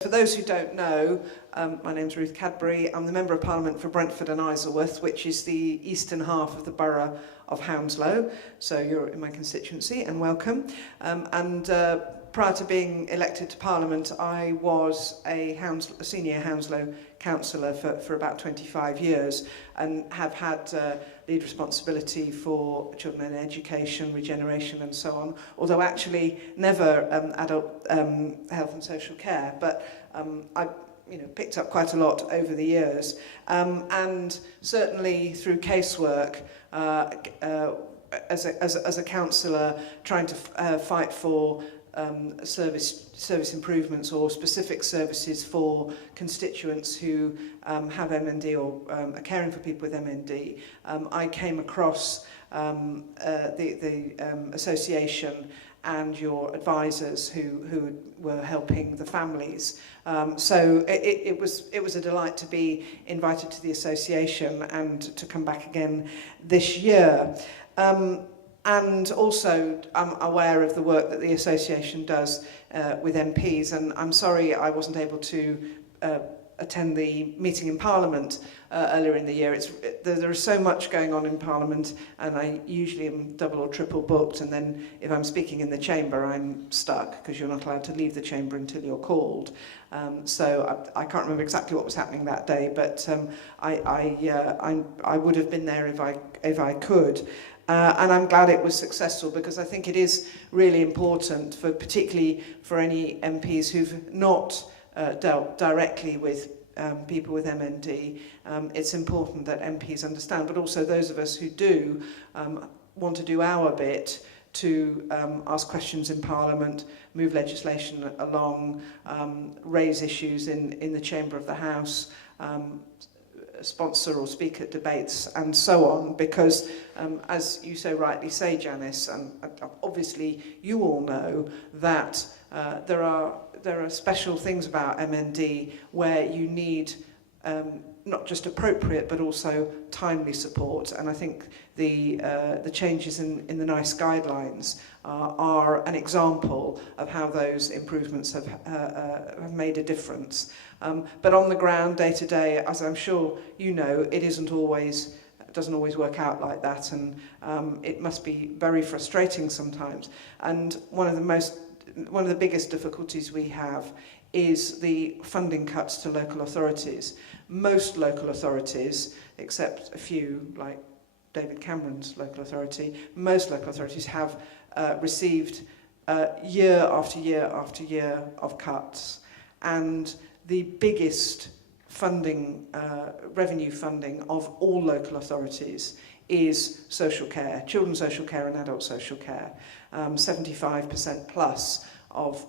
For those who don't know, my name's Ruth Cadbury. I'm the Member of Parliament for Brentford and Isleworth, which is the eastern half of the borough of Hounslow. So you're in my constituency, and welcome. Prior to being elected to Parliament, I was a senior Hounslow councillor for about 25 years and have had lead responsibility for children and education, regeneration and so on, although actually never adult health and social care, but I picked up quite a lot over the years, and certainly through casework as a councillor trying to fight for service improvements or specific services for constituents who have MND or are caring for people with MND. I came across the association and your advisors who were helping the families. So it was a delight to be invited to the association and to come back again this year. And also, I'm aware of the work that the association does with MPs, and I'm sorry I wasn't able to attend the meeting in Parliament earlier in the year. There is so much going on in Parliament, and I usually am double or triple booked, and then if I'm speaking in the chamber, I'm stuck, because you're not allowed to leave the chamber until you're called. So I can't remember exactly what was happening that day, but I would have been there if I could. And I'm glad it was successful, because I think it is really important, particularly for any MPs who've not dealt directly with people with MND. It's important that MPs understand, but also those of us who do want to do our bit to ask questions in Parliament, move legislation along, raise issues in the chamber of the House, sponsor or speak at debates and so on, because as you so rightly say, Janice, and obviously you all know that there are special things about MND where you need not just appropriate but also timely support, and I think the changes in the NICE guidelines are an example of how those improvements have made a difference. But on the ground, day to day, as I'm sure you know, it doesn't always work out like that, and it must be very frustrating sometimes. And one of the biggest difficulties we have is the funding cuts to local authorities. Most local authorities, except a few like David Cameron's local authority, most local authorities have received year after year after year of cuts, and the biggest funding, revenue funding of all local authorities is social care, children's social care and adult social care. 75% plus of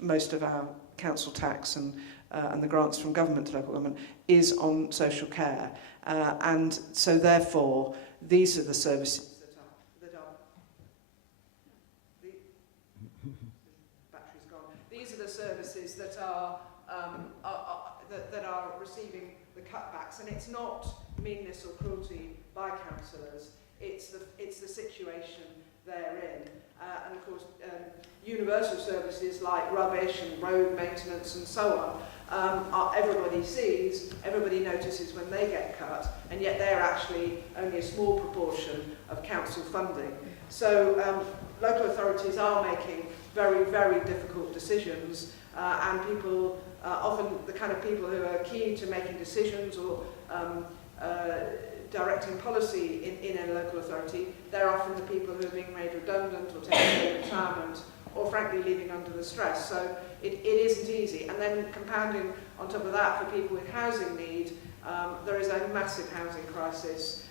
most of our council tax and the grants from government to local government is on social care. And so therefore, these are the services that are receiving the cutbacks, and it's not meanness or cruelty by councillors. It's the situation they're in, and of course, universal services like rubbish and road maintenance and so on. Everybody sees, everybody notices when they get cut, and yet they're actually only a small proportion of council funding. So local authorities are making very, very difficult decisions, and people, often the kind of people who are key to making decisions or directing policy in a local authority, they're often the people who are being made redundant or taking early retirement, or frankly leaving under the stress. So it isn't easy. And then compounding on top of that, for people with housing need, there is a massive housing crisis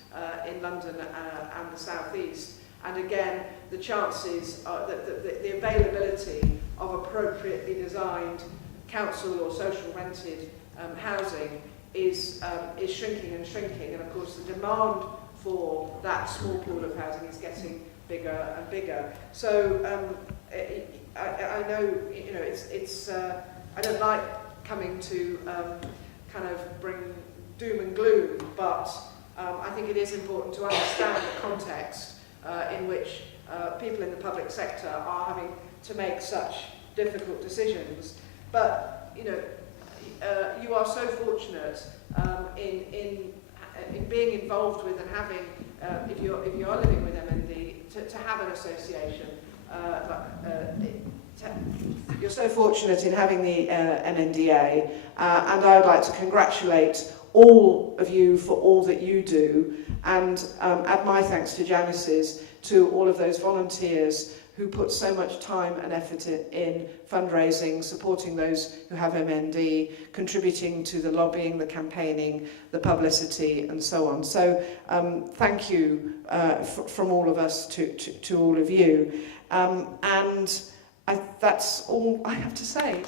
in London and the South East. And again, the chances are that the availability of appropriately designed council or social rented housing is shrinking and shrinking. And of course, the demand for that small pool of housing is getting bigger and bigger. So I know, it's I don't like coming to kind of bring doom and gloom, but I think it is important to understand the context in which people in the public sector are having to make such difficult decisions. but you know, you are so fortunate in being involved with and having, if you are living with MND, to have an association. You're so fortunate in having the MNDA, and I would like to congratulate all of you for all that you do, and add my thanks to Janice's, to all of those volunteers who put so much time and effort in fundraising, supporting those who have MND, contributing to the lobbying, the campaigning, the publicity, and so on. So thank you from all of us to all of you. And that's all I have to say.